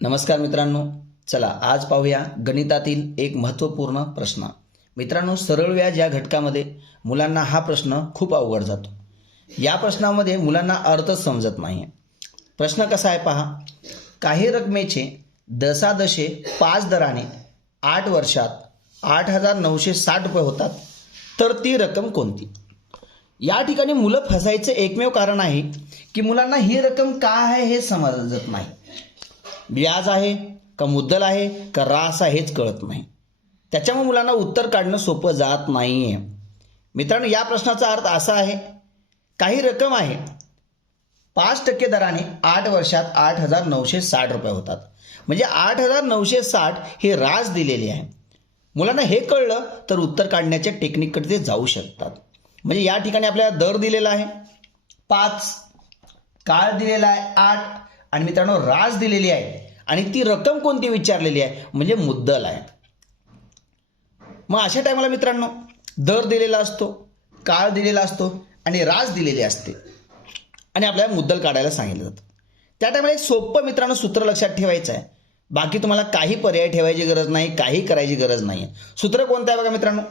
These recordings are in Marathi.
नमस्कार मित्रांनो चला आज पाहूया गणितातील एक महत्त्वपूर्ण प्रश्न. मित्रांनो सरळ व्याज या घटकामध्ये मुलांना हा प्रश्न खूप अवघड जातो. या प्रश्नामध्ये मुलांना अर्थच समजत नाही प्रश्न कसा आहे पहा. काही रकमेचे दशादशे पाच दराने आठ वर्षात आठ हजार नऊशे साठ रुपये होतात. तर ती रक्कम कोणती? या ठिकाणी मुलं फसायचं एकमेव कारण आहे की मुलांना ही रक्कम का आहे हे समजत नाही. व्याज आहे का मुद्दल आहे का रास आहे हेच कळत नाही. त्याच्यामुळे मुलांना उत्तर काढणं सोपं जात नाही आहे मित्रांनो या प्रश्नाचा अर्थ असा आहे काही रक्कम आहे. पाच टक्के दराने आठ वर्षात आठ हजार नऊशे साठ रुपये होतात. म्हणजे आठ हजार नऊशे साठ हे रास दिलेली आहे. मुलांना हे कळलं तर उत्तर काढण्याच्या टेक्निककडे ते जाऊ शकतात. म्हणजे या ठिकाणी आपल्याला दर दिलेला आहे पाच. काळ दिलेला आहे आठ. आणि मित्रांनो रास दिलेली आहे आणि ती रक्कम कोणती विचारलेली आहे? म्हणजे मुद्दल आहे. मग अशा टायमाला मित्रांनो दर दिलेला असतो काळ दिलेला असतो आणि रास दिलेली असते. आणि आपल्याला मुद्दल काढायला सांगितलं जातं. त्या टायमाला एक सोपं मित्रांनो सूत्र लक्षात ठेवायचं आहे. बाकी तुम्हाला काही पर्याय ठेवायची गरज नाही काही करायची गरज नाही आहे. सूत्र कोणतं आहे बघा मित्रांनो?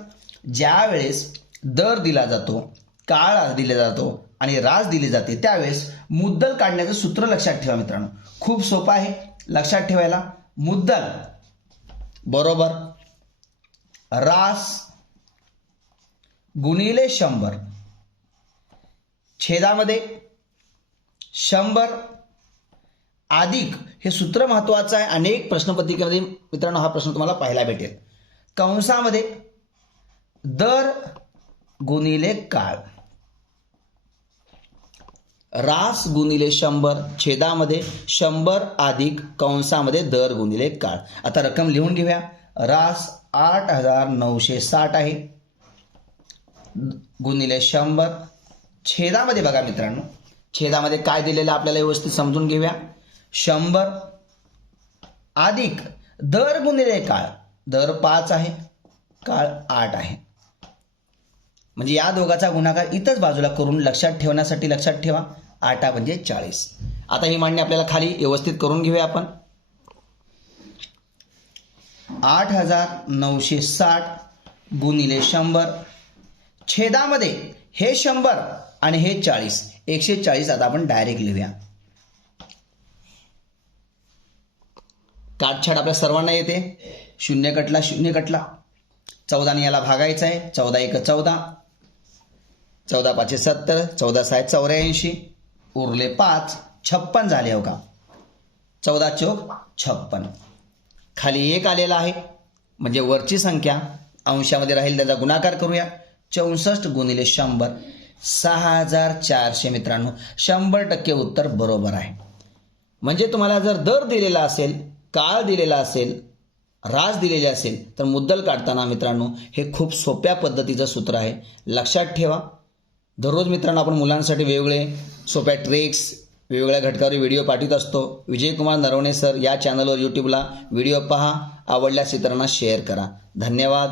ज्या वेळेस दर दिला जातो काळ दिला जातो आणि रास दिली जाते. त्यावेळेस मुद्दल काढण्याचं सूत्र लक्षात ठेवा मित्रांनो. खूप सोपं आहे लक्षात ठेवायला. मुद्दल. बरोबर. रास गुणिले शंभर. छेदामध्ये शंभर अधिक हे सूत्र महत्वाचं आहे. अनेक प्रश्नपत्रिकेमध्ये मित्रांनो हा प्रश्न तुम्हाला पाहायला भेटेल. कंसामध्ये दर गुणिले काळ. रास गुणिले शंभर छेदामध्ये शंभर अधिक कंसामध्ये दर गुणिले काळ. आता रक्कम लिहून घेऊया. रास आठ हजार नऊशे साठ आहे. गुणिले शंभर छेदामध्ये बघा मित्रांनो. छेदामध्ये काय दिलेलं आपल्याला व्यवस्थित समजून घेऊया. शंभर अधिक दर गुणिले काळ. दर पाच आहे. काळ आठ आहे. म्हणजे या दोघाचा गुणाकार इथंच बाजूला करून लक्षात ठेवण्यासाठी लक्षात ठेवा. आठा म्हणजे चाळीस. आता ही मांडणी आपल्याला खाली व्यवस्थित करून घेऊया आपण. आठ हजार नऊशे साठ गुणिले शंभर. छेदामध्ये हे शंभर आणि हे चाळीस. एकशे चाळीस आता आपण डायरेक्ट लिहूया. काटछाट आपल्या सर्वांना येते. शून्य कटला शून्य कटला. चौदाने याला भागायचं आहे चौदा एक चौदा. चौदा पाचशे सत्तर. चौदा सहा चौऱ्याऐंशी. उरले पाच छप्पन झाले हो का? चौदा चौक छप्पन. खाली एक आलेला आहे. म्हणजे वरची संख्या अंशामध्ये राहील त्याचा गुणाकार करूया. चौसष्ट गुणिले शंभर सहा हजार चारशे मित्रांनो शंभर टक्के उत्तर बरोबर आहे. म्हणजे तुम्हाला जर दर दिलेला असेल काळ दिलेला असेल राज दिलेले असेल तर मुद्दल काढताना मित्रांनो हे खूप सोप्या पद्धतीचं सूत्र आहे. लक्षात ठेवा. दररोज मित्रांनो आपण मुलांसाठी वेगवेगळे सोप्या ट्रेक्स वेगवेगळ्या घटकावर व्हिडिओ पाठवत असतो. विजयकुमार नरवणे सर या चॅनलवर यूट्यूबला व्हिडिओ पहा. आवडल्यास इतरांना शेअर करा. धन्यवाद.